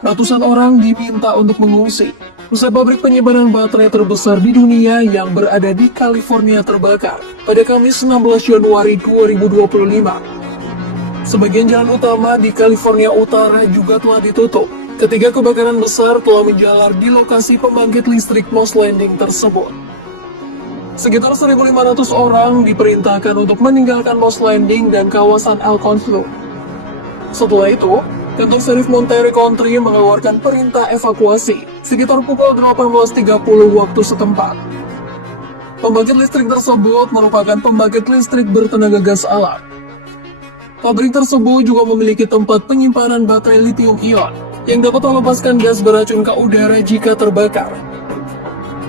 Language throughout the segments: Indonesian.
Ratusan orang diminta untuk mengungsi usai pabrik penyimpanan baterai terbesar di dunia yang berada di California terbakar pada Kamis 16 Januari 2025. Sebagian jalan utama di California Utara juga telah ditutup. Ketiga kebakaran besar telah menjalar di lokasi pembangkit listrik Moss Landing tersebut. Sekitar 1.500 orang diperintahkan untuk meninggalkan Moss Landing dan kawasan El Confluent. Setelah itu, kantor Sheriff Monterey County mengeluarkan perintah evakuasi sekitar pukul 18.30 waktu setempat. Pembangkit listrik tersebut merupakan pembangkit listrik bertenaga gas alam. Pabrik tersebut juga memiliki tempat penyimpanan baterai lithium-ion yang dapat melepaskan gas beracun ke udara jika terbakar.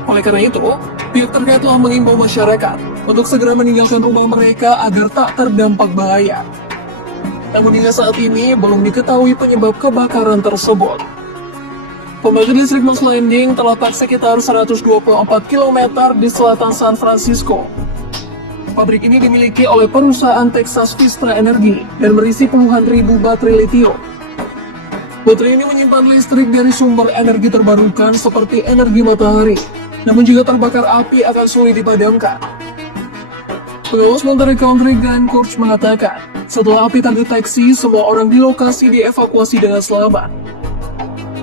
Oleh karena itu, pihak terkait telah mengimbau masyarakat untuk segera meninggalkan rumah mereka agar tak terdampak bahaya. Namun hingga saat ini belum diketahui penyebab kebakaran tersebut. Pembangkit listrik Moss Landing terletak sekitar 124 km di selatan San Francisco. Pabrik ini dimiliki oleh perusahaan Texas Vistra Energy dan berisi puluhan ribu baterai lithium. Baterai ini menyimpan listrik dari sumber energi terbarukan seperti energi matahari. Namun jika terbakar api akan sulit dipadamkan. Pengawas Monterey County Glenn Kurtz mengatakan, setelah api terdeteksi, semua orang di lokasi dievakuasi dengan selamat.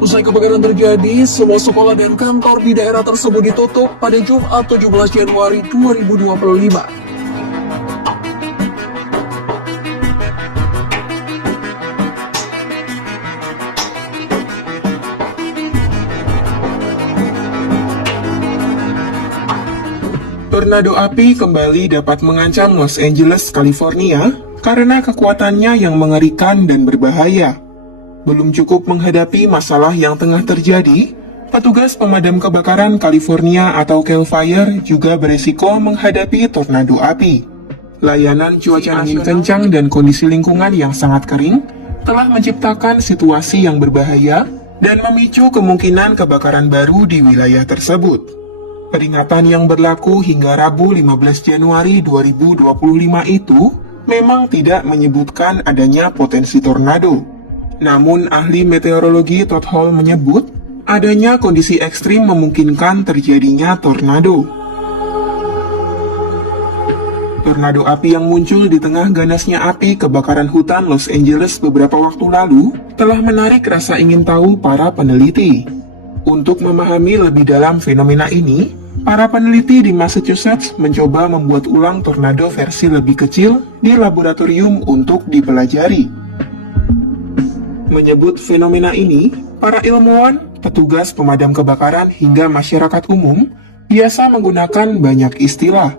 Usai kebakaran terjadi, semua sekolah dan kantor di daerah tersebut ditutup pada Jumat 17 Januari 2025. Tornado api kembali dapat mengancam Los Angeles, California karena kekuatannya yang mengerikan dan berbahaya. Belum cukup menghadapi masalah yang tengah terjadi, petugas pemadam kebakaran California atau CAL FIRE juga beresiko menghadapi tornado api. Layanan cuaca angin kencang dan kondisi lingkungan yang sangat kering telah menciptakan situasi yang berbahaya dan memicu kemungkinan kebakaran baru di wilayah tersebut. Peringatan yang berlaku hingga Rabu 15 Januari 2025 itu memang tidak menyebutkan adanya potensi tornado. Namun ahli meteorologi Todd Hall menyebut adanya kondisi ekstrim memungkinkan terjadinya tornado. Tornado api yang muncul di tengah ganasnya api kebakaran hutan Los Angeles beberapa waktu lalu telah menarik rasa ingin tahu para peneliti. Untuk memahami lebih dalam fenomena ini, para peneliti di Massachusetts mencoba membuat ulang tornado versi lebih kecil di laboratorium untuk dipelajari. Menyebut fenomena ini, para ilmuwan, petugas pemadam kebakaran hingga masyarakat umum biasa menggunakan banyak istilah,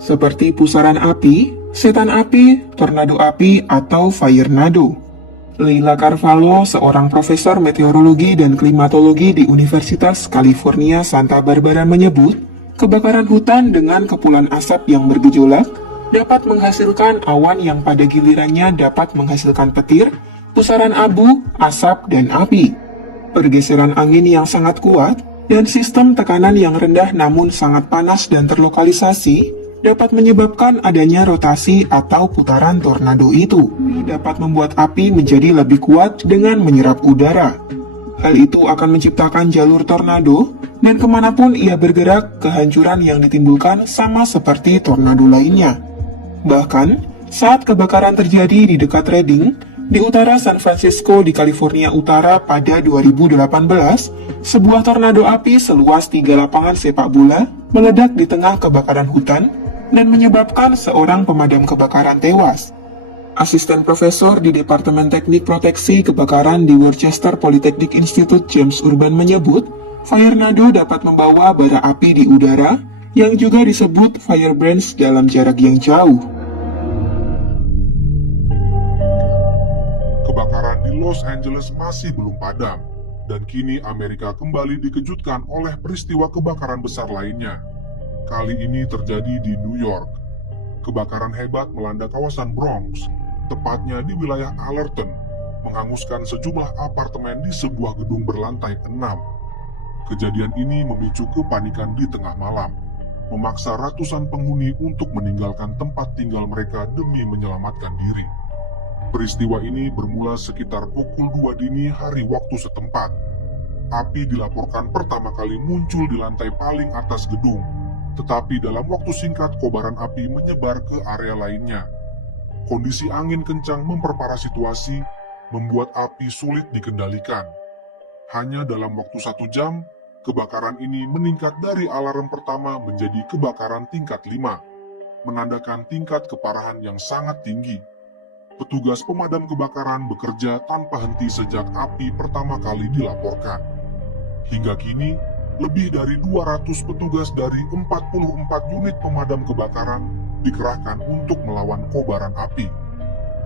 seperti pusaran api, setan api, tornado api, atau firenado. Leila Carvalho, seorang profesor meteorologi dan klimatologi di Universitas California Santa Barbara menyebut, kebakaran hutan dengan kepulan asap yang bergejolak dapat menghasilkan awan yang pada gilirannya dapat menghasilkan petir, pusaran abu, asap, dan api. Pergeseran angin yang sangat kuat dan sistem tekanan yang rendah namun sangat panas dan terlokalisasi dapat menyebabkan adanya rotasi atau putaran tornado itu. Ini dapat membuat api menjadi lebih kuat dengan menyerap udara. Hal itu akan menciptakan jalur tornado, dan kemanapun ia bergerak, kehancuran yang ditimbulkan sama seperti tornado lainnya. Bahkan, saat kebakaran terjadi di dekat Redding, di utara San Francisco di California Utara pada 2018, sebuah tornado api seluas 3 lapangan sepak bola meledak di tengah kebakaran hutan, dan menyebabkan seorang pemadam kebakaran tewas. Asisten profesor di Departemen Teknik Proteksi Kebakaran di Worcester Polytechnic Institute James Urban menyebut, firenado dapat membawa bara api di udara yang juga disebut firebrands dalam jarak yang jauh. Kebakaran di Los Angeles masih belum padam, dan kini Amerika kembali dikejutkan oleh peristiwa kebakaran besar lainnya. Kali ini terjadi di New York. Kebakaran hebat melanda kawasan Bronx, tepatnya di wilayah Allerton, menghanguskan sejumlah apartemen di sebuah gedung berlantai 6. Kejadian ini memicu kepanikan di tengah malam, memaksa ratusan penghuni untuk meninggalkan tempat tinggal mereka demi menyelamatkan diri. Peristiwa ini bermula sekitar pukul 2 dini hari waktu setempat. Api dilaporkan pertama kali muncul di lantai paling atas gedung, tetapi dalam waktu singkat kobaran api menyebar ke area lainnya. Kondisi angin kencang memperparah situasi, membuat api sulit dikendalikan. Hanya dalam waktu 1 jam, kebakaran ini meningkat dari alarm pertama menjadi kebakaran tingkat 5, menandakan tingkat keparahan yang sangat tinggi. Petugas pemadam kebakaran bekerja tanpa henti sejak api pertama kali dilaporkan. Hingga kini, lebih dari 200 petugas dari 44 unit pemadam kebakaran dikerahkan untuk melawan kobaran api.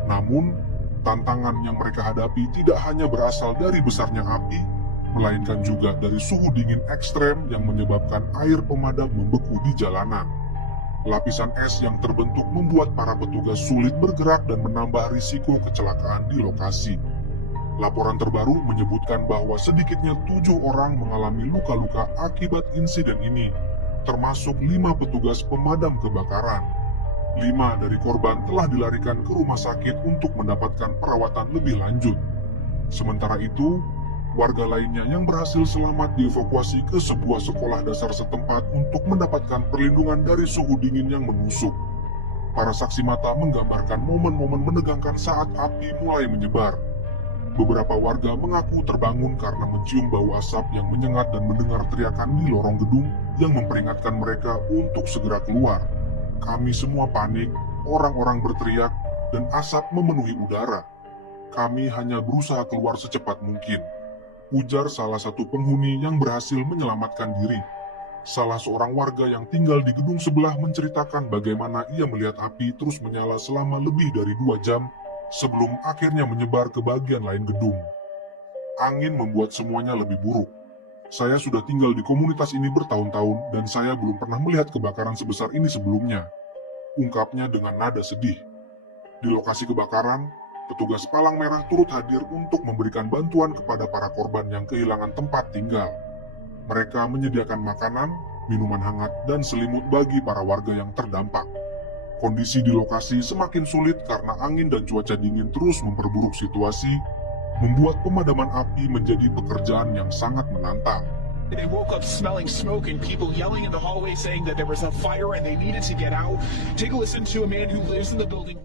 Namun, tantangan yang mereka hadapi tidak hanya berasal dari besarnya api, melainkan juga dari suhu dingin ekstrem yang menyebabkan air pemadam membeku di jalanan. Lapisan es yang terbentuk membuat para petugas sulit bergerak dan menambah risiko kecelakaan di lokasi. Laporan terbaru menyebutkan bahwa sedikitnya 7 orang mengalami luka-luka akibat insiden ini, termasuk 5 petugas pemadam kebakaran. 5 dari korban telah dilarikan ke rumah sakit untuk mendapatkan perawatan lebih lanjut. Sementara itu, warga lainnya yang berhasil selamat dievakuasi ke sebuah sekolah dasar setempat untuk mendapatkan perlindungan dari suhu dingin yang menusuk. Para saksi mata menggambarkan momen-momen menegangkan saat api mulai menyebar. Beberapa warga mengaku terbangun karena mencium bau asap yang menyengat dan mendengar teriakan di lorong gedung yang memperingatkan mereka untuk segera keluar. Kami semua panik, orang-orang berteriak, dan asap memenuhi udara. Kami hanya berusaha keluar secepat mungkin, ujar salah satu penghuni yang berhasil menyelamatkan diri. Salah seorang warga yang tinggal di gedung sebelah menceritakan bagaimana ia melihat api terus menyala selama lebih dari 2 jam sebelum akhirnya menyebar ke bagian lain gedung. Angin membuat semuanya lebih buruk. Saya sudah tinggal di komunitas ini bertahun-tahun dan saya belum pernah melihat kebakaran sebesar ini sebelumnya, ungkapnya dengan nada sedih. Di lokasi kebakaran, petugas Palang Merah turut hadir untuk memberikan bantuan kepada para korban yang kehilangan tempat tinggal. Mereka menyediakan makanan, minuman hangat, dan selimut bagi para warga yang terdampak. Kondisi di lokasi semakin sulit karena angin dan cuaca dingin terus memperburuk situasi, membuat pemadaman api menjadi pekerjaan yang sangat menantang. They woke up smelling smoke and people yelling in the hallway saying that there was a fire and they needed to get out. Take a listen to a man who lives in the building.